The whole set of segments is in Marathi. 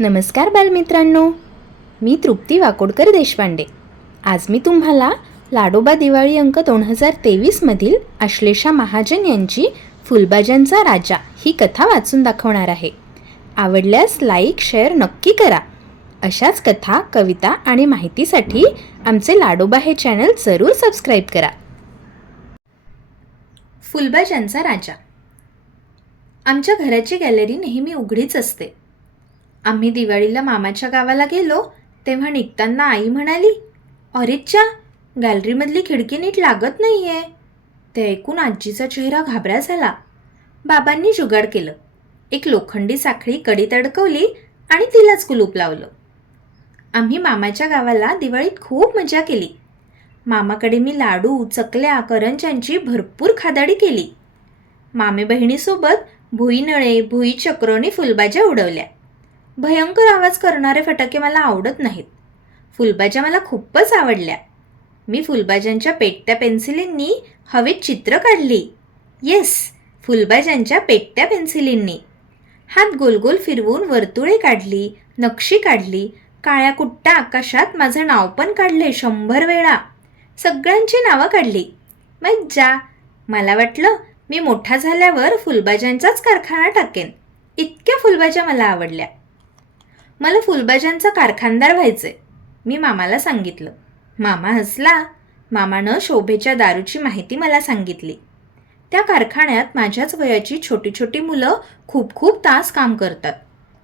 नमस्कार बालमित्रांनो, मी तृप्ती वाकोडकर देशपांडे. आज मी तुम्हाला लाडोबा दिवाळी अंक 2023मधील आश्लेषा महाजन यांची फुलभाज्यांचा राजा ही कथा वाचून दाखवणार आहे. आवडल्यास लाईक शेअर नक्की करा. अशाच कथा, कविता आणि माहितीसाठी आमचे लाडोबा हे चॅनल जरूर सबस्क्राईब करा. फुलभाज्यांचा राजा. आमच्या घराची गॅलरी नेहमी उघडीच असते. आम्ही दिवाळीला मामाच्या गावाला गेलो तेव्हा निघताना आई म्हणाली, "अरेच्चा, गॅलरीमधली खिडकी नीट लागत नाही आहे." ते ऐकून आजीचा चेहरा घाबरा झाला. बाबांनी जुगाड केलं. एक लोखंडी साखळी कडीत अडकवली आणि तिलाच कुलूप लावलं. आम्ही मामाच्या गावाला दिवाळीत खूप मजा केली. मामाकडे मी लाडू, चकल्या, करंज्यांची भरपूर खादाडी केली. मामे बहिणीसोबत भुईनळे, भुईचक्र आणि फुलभाज्या उडवल्या. भयंकर आवाज करणारे फटाके मला आवडत नाहीत. फुलभाज्या मला खूपच आवडल्या. मी फुलभाज्यांच्या पेटत्या पेन्सिलींनी हवेत चित्र काढली. येस, फुलभाज्यांच्या पेटत्या पेन्सिलींनी. हात गोलगोल फिरवून वर्तुळे काढली, नक्षी काढली, काळ्या कुट्टा आकाशात माझं नाव पण काढले 100 वेळा. सगळ्यांची नावं काढली. मज्जा. मला वाटलं मी मोठा झाल्यावर फुलभाज्यांचाच कारखाना टाकेन. इतक्या फुलभाज्या मला आवडल्या. मला फुलभाज्यांचा कारखानदार व्हायचे, मी मामाला सांगितलं. मामा हसला. मामानं शोभेच्या दारूची माहिती मला सांगितली. त्या कारखान्यात माझ्याच वयाची छोटी छोटी मुलं खूप खूप तास काम करतात.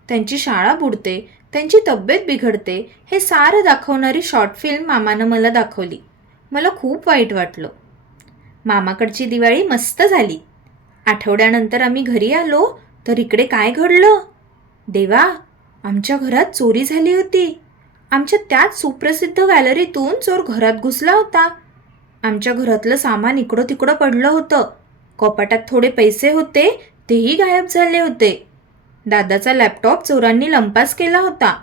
त्यांची शाळा बुडते, त्यांची तब्येत बिघडते, हे सारं दाखवणारी शॉर्ट फिल्म मामानं मला दाखवली. मला खूप वाईट वाटलं. मामाकडची दिवाळी मस्त झाली. आठवड्यानंतर आम्ही घरी आलो तर इकडे काय घडलं? देवा, आमच्या घरात चोरी झाली होती. आमच्या त्याच सुप्रसिद्ध गॅलरीतून चोर घरात घुसला होता. आमच्या घरातलं सामान इकडं तिकडं पडलं होतं. कपाटात थोडे पैसे होते, तेही गायब झाले होते. दादाचा लॅपटॉप चोरांनी लंपास केला होता.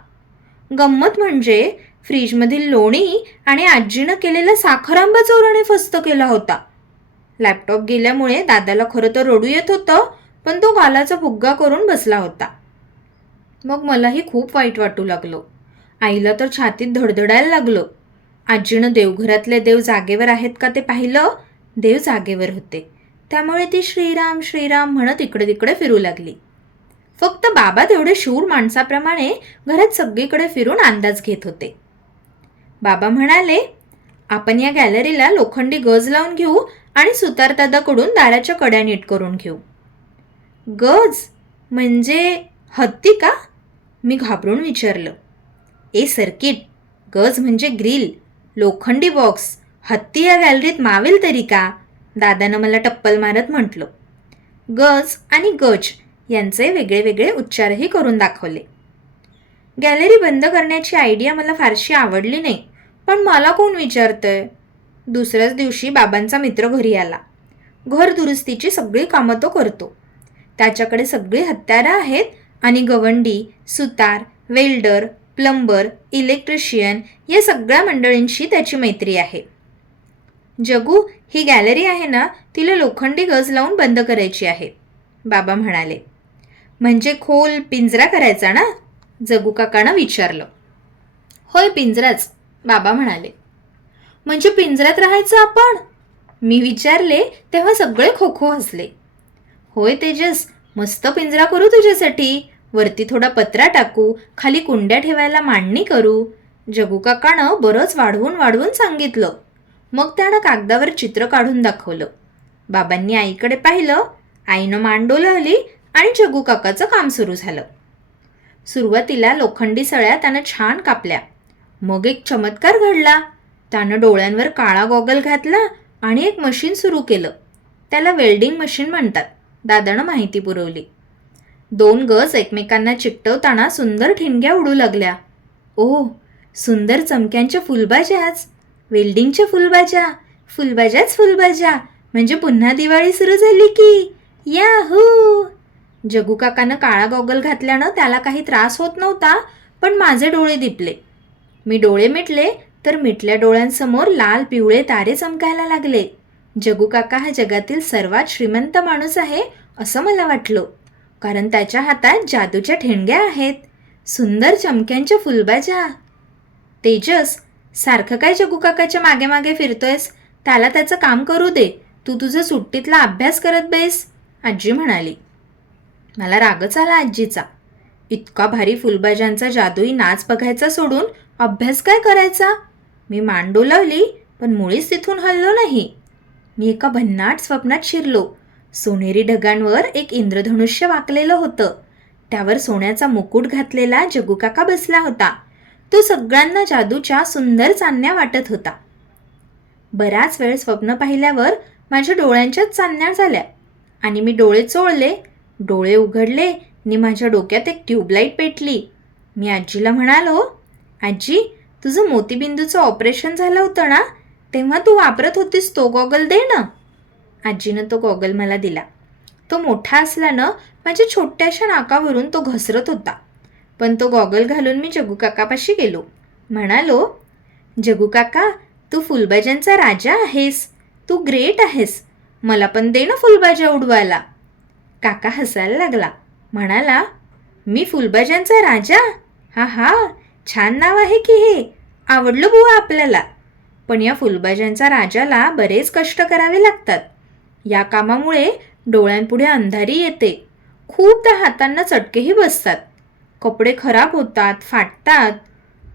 गंमत म्हणजे फ्रीजमधील लोणी आणि आजीनं केलेला साखरांबा चोराने फस्त केला होता. लॅपटॉप गेल्यामुळे दादाला खरं तर रडू येत होतं, पण तो गालाचा फुग्गा करून बसला होता. मग मलाही खूप वाईट वाटू लागलं. आईला तर छातीत धडधडायला लागलं. आजीनं देवघरातले देव जागेवर आहेत का ते पाहिलं. देव जागेवर होते. त्यामुळे ती श्रीराम श्रीराम म्हणत इकडे तिकडे फिरू लागली. फक्त बाबा तेवढे शूर माणसाप्रमाणे घरात सगळीकडे फिरून अंदाज घेत होते. बाबा म्हणाले, "आपण या गॅलरीला लोखंडी गज लावून घेऊ आणि सुतारदादाकडून दाराच्या कड्या नीट करून घेऊ." गज म्हणजे हत्ती का? मी घाबरून विचारलं. ए सर्किट, गज म्हणजे ग्रिल, लोखंडी बॉक्स. हत्ती या गॅलरीत मावेल तरी का? दादानं मला टप्पल मारत म्हटलं. गज आणि गज यांचे वेगळे वेगळे उच्चारही करून दाखवले. गॅलरी बंद करण्याची आयडिया मला फारशी आवडली नाही, पण मला कोण विचारतंय? दुसऱ्याच दिवशी बाबांचा मित्र घरी आला. घर दुरुस्तीची सगळी कामं तो करतो. त्याच्याकडे सगळी हत्यारं आहेत आणि गवंडी, सुतार, वेल्डर, प्लंबर, इलेक्ट्रिशियन या सगळ्या मंडळींशी त्याची मैत्री आहे. जगू, ही गॅलरी आहे ना, तिला लोखंडी गज लावून बंद करायची आहे, बाबा म्हणाले. म्हणजे खोल पिंजरा करायचा ना? जगू काकानं विचारलं. होय, पिंजराच, बाबा म्हणाले. म्हणजे पिंजऱ्यात राहायचं आपण? मी विचारले तेव्हा सगळे खो खो हसले. होय तेजस, मस्त पिंजरा करू तुझ्यासाठी. वरती थोडा पत्रा टाकू, खाली कुंड्या ठेवायला मांडणी करू. जगू काकानं बरंच वाढवून वाढवून सांगितलं. मग त्यानं कागदावर चित्र काढून दाखवलं. बाबांनी आईकडे पाहिलं. आईनं मान डोलावली आणि जगू काकाचं काम सुरू झालं. सुरुवातीला लोखंडी सळ्या त्यानं छान कापल्या. मग एक चमत्कार घडला. त्यानं डोळ्यांवर काळा गॉगल घातला आणि एक मशीन सुरू केलं. त्याला वेल्डिंग मशीन म्हणतात. दादानं माहिती पुरवली. 2 गज एकमेकांना चिकटवताना सुंदर ठिणग्या उडू लागल्या. ओह, सुंदर चमक्यांच्या फुलभाज्याच, वेल्डिंगच्या फुलभाज्या, फुलभाज्याच फुलभाज्या. म्हणजे पुन्हा दिवाळी सुरू झाली की. याहू! जगू काकानं काळा गॉगल घातल्यानं त्याला काही त्रास होत नव्हता, पण माझे डोळे दिपले. मी डोळे मिटले तर मिटल्या डोळ्यांसमोर लाल पिवळे तारे चमकायला लागले. जगू काका हा जगातील सर्वात श्रीमंत माणूस आहे असं मला वाटलं, कारण त्याच्या हातात जादूच्या ठिणग्या आहेत. सुंदर चमक्यांच्या फुलभाज्या. तेजस, सारखं काय जगू काकाच्या मागे मागे फिरतोयस? त्याला त्याचं काम करू दे. तू तुझं सुट्टीतला अभ्यास करत बैस, आजी म्हणाली. मला रागच आला आजीचा. इतका भारी फुलभाज्यांचा जादुई नाच बघायचा सोडून अभ्यास काय करायचा? मी मान डोलावली, पण मुळीच तिथून हललो नाही. मी एका भन्नाट स्वप्नात शिरलो. सोनेरी ढगांवर एक इंद्रधनुष्य वाकलेलं होतं. त्यावर सोन्याचा मुकुट घातलेला जगू काका बसला होता. तो सगळ्यांना जादूच्या सुंदर चांदण्या वाटत होता. बराच वेळ स्वप्न पाहिल्यावर माझ्या डोळ्यांच्याच चांदण्या झाल्या आणि मी डोळे चोळले. डोळे उघडले आणि माझ्या डोक्यात एक ट्यूबलाईट पेटली. मी आजीला म्हणालो, आजी, तुझं मोतीबिंदूचं ऑपरेशन झालं होतं ना, तेव्हा तू वापरत होतीस तो गॉगल दे ना. आजीनं तो गॉगल मला दिला. तो मोठा असल्यानं माझ्या छोट्याशा नाकावरून तो घसरत होता. पण तो गॉगल घालून मी जगू काकापाशी गेलो. म्हणालो, जगू काका, तू फुलभाज्यांचा राजा आहेस. तू ग्रेट आहेस. मला पण दे ना फुलभाज्या उडवायला. काका हसायला लागला. म्हणाला, मी फुलभाज्यांचा राजा? हा हा, छान नाव आहे की हे. आवडलं बुवा आपल्याला. पण या फुलभाज्यांच्या राजाला बरेच कष्ट करावे लागतात. या कामामुळे डोळ्यांपुढे अंधारी येते. खूपदा हातांना चटकेही बसतात. कपडे खराब होतात, फाटतात.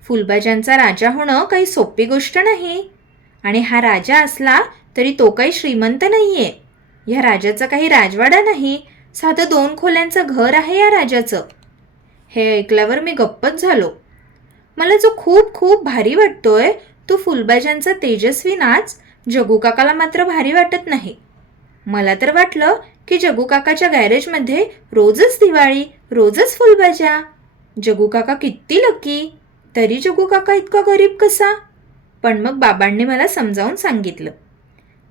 फुलभाज्यांचा राजा होणं काही सोपी गोष्ट नाही. आणि हा राजा असला तरी तो काही श्रीमंत नाहीये. या राजाचा काही राजवाडा नाही, साधं 2 खोल्यांचं घर आहे या राजाचं. हे ऐकल्यावर मी गप्पच झालो. मला जो खूप खूप भारी वाटतोय तो फुलभाज्यांचा तेजस्वी नाच जगू काकाला मात्र भारी वाटत नाही. मला तर वाटलं की जगू काकाच्या गॅरेजमध्ये रोजच दिवाळी, रोजच फुलभाज्या. जगू काका किती लकी. तरी जगू काका इतका गरीब कसा? पण मग बाबांनी मला समजावून सांगितलं.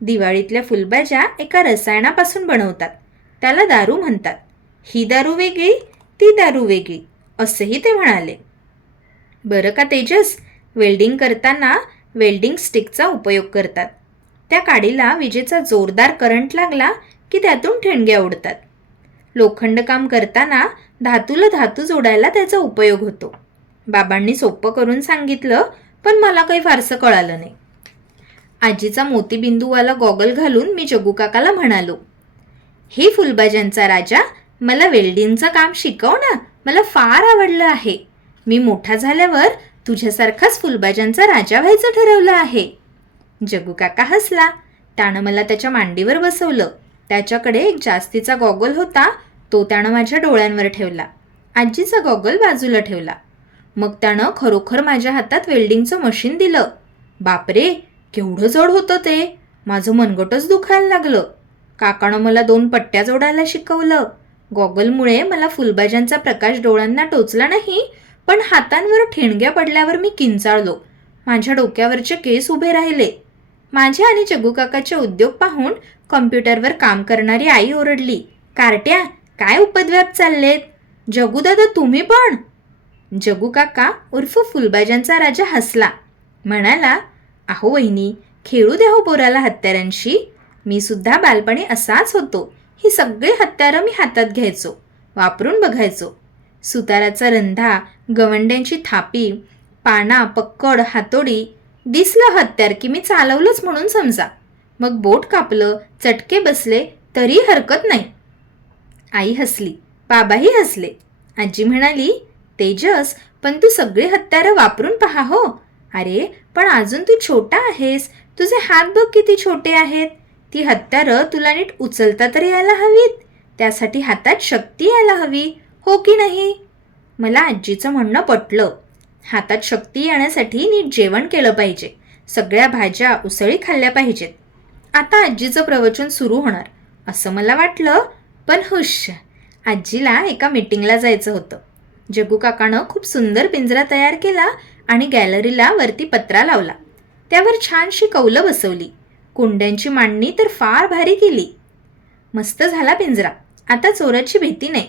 दिवाळीतल्या फुलभाज्या एका रसायनापासून बनवतात. त्याला दारू म्हणतात. ही दारू वेगळी, ती दारू वेगळी, असेही ते म्हणाले. बरं का तेजस, वेल्डिंग करताना वेल्डिंग स्टिकचा उपयोग करतात. त्या काडीला विजेचा जोरदार करंट लागला की त्यातून ठिणग्या उडतात. लोखंड काम करताना धातूला धातू जोडायला त्याचा उपयोग होतो. बाबांनी सोपं करून सांगितलं, पण मला काही फारसं कळालं नाही. आजीचा मोतीबिंदूवाला गॉगल घालून मी जगू काकाला म्हणालो, हे फुलभाज्यांचा राजा, मला वेल्डिंगचं काम शिकव ना. मला फार आवडलं आहे. मी मोठा झाल्यावर तुझ्यासारखाच फुलभाज्यांचा राजा व्हायचं ठरवलं आहे. जगू काका हसला. त्यानं मला त्याच्या मांडीवर बसवलं. त्याच्याकडे एक जास्तीचा गॉगल होता. तो त्यानं माझ्या डोळ्यांवर ठेवला. आजीचा गॉगल बाजूला ठेवला. मग त्यानं खरोखर माझ्या हातात वेल्डिंगचं मशीन दिलं. बापरे, केवढं जड होतं ते. माझं मनगटच दुखायला लागलं. काकानं मला 2 पट्ट्या जोडायला शिकवलं. गॉगलमुळे मला फुलभाज्यांचा प्रकाश डोळ्यांना टोचला नाही, पण हातांवर ठिणग्या पडल्यावर मी किंचाळलो. माझ्या डोक्यावरचे केस उभे राहिले. माझ्या आणि जगू काकाचे उद्योग पाहून कॉम्प्युटरवर काम करणारी आई ओरडली, कार्ट्या, काय उपद्व्याप चाललेत? जगू दादा, तुम्ही पण? जगू काका उर्फ फुलभाज्यांचा राजा हसला. म्हणाला, अहो वहिनी, खेळू द्या हो पोराला हत्यारांशी. मी सुद्धा बालपणी असाच होतो. ही सगळी हत्यारं मी हातात घ्यायचो, वापरून बघायचो. सुताराचा रंधा, गवंड्यांची थापी, पाना, पक्कड, हातोडी. दिसलं हत्यार की मी चालवलंच म्हणून समजा. मग बोट कापलं, चटके बसले तरी हरकत नाही. आई हसली. बाबाही हसले. आजी म्हणाली, तेजस, पण तू सगळी हत्यारं वापरून पहा हो. अरे, पण अजून तू छोटा आहेस. तुझे हात बघ किती छोटे आहेत. ती हत्यारं तुला नीट उचलता तरी यायला हवीत. त्यासाठी हातात शक्ती यायला हवी, हो की नाही? मला आजीचं म्हणणं पटलं. हातात शक्ती येण्यासाठी नीट जेवण केलं पाहिजे. सगळ्या भाज्या, उसळी खाल्ल्या पाहिजेत. आता आजीचं प्रवचन सुरू होणार असं मला वाटलं, पण हुश, आजीला एका मीटिंगला जायचं होतं. जगू काकानं खूप सुंदर पिंजरा तयार केला आणि गॅलरीला वरती पत्रा लावला. त्यावर छानशी कौलं बसवली. कुंड्यांची मांडणी तर फार भारी केली. मस्त झाला पिंजरा. आता चोराची भीती नाही,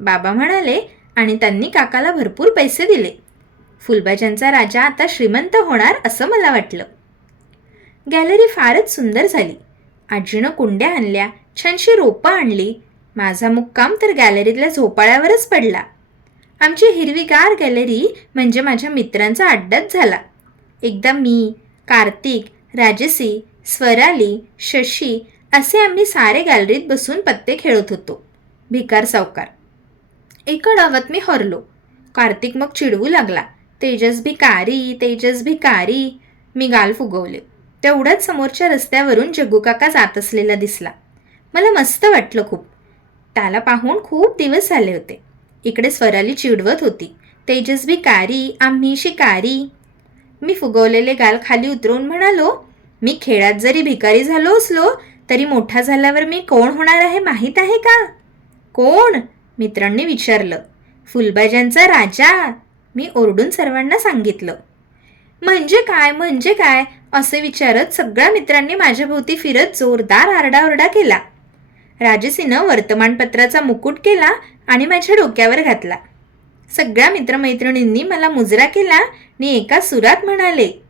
बाबा म्हणाले आणि त्यांनी काकाला भरपूर पैसे दिले. फुलभाज्यांचा राजा आता श्रीमंत होणार असं मला वाटलं. गॅलरी फारच सुंदर झाली. आजीनं कुंड्या आणल्या, छानशी रोपं आणली. माझा मुक्काम तर गॅलरीतल्या झोपाळ्यावरच पडला. आमची हिरवीगार गॅलरी म्हणजे माझ्या मित्रांचा अड्डाच झाला. एकदा मी, कार्तिक, राजसी, स्वराली, शशी असे आम्ही सारे गॅलरीत बसून पत्ते खेळत होतो. भिकार सावकार. एका डावात मी हरलो. कार्तिक मग चिडवू लागला, तेजस भिकारी, तेजस भिकारी. मी गाल फुगवले. तेवढ्याच समोरच्या रस्त्यावरून जग्गूकाका जात असलेला दिसला. मला मस्त वाटलं खूप. त्याला पाहून खूप दिवस झाले होते. इकडे स्वराली चिडवत होती, तेजस भिकारी, आम्ही शिकारी. मी फुगवलेले गाल खाली उतरवून म्हणालो, मी खेळात जरी भिकारी झालो असलो तरी मोठा झाल्यावर मी कोण होणार आहे माहीत आहे का? कोण? मित्रांनी विचारलं. फुलभाज्यांचा राजा, मी ओरडून सर्वांना सांगितलं. म्हणजे काय, म्हणजे काय असे विचारत सगळ्या मित्रांनी माझ्याभोवती फिरत जोरदार आरडाओरडा केला. राजसीनं वर्तमानपत्राचा मुकुट केला आणि माझ्या डोक्यावर घातला. सगळ्या मित्रमैत्रिणींनी मला मुजरा केला आणि एका सुरात म्हणाले,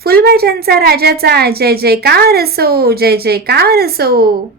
फुलभाज्यांचा राजाचा जय जयकार असो, जय जयकार असो.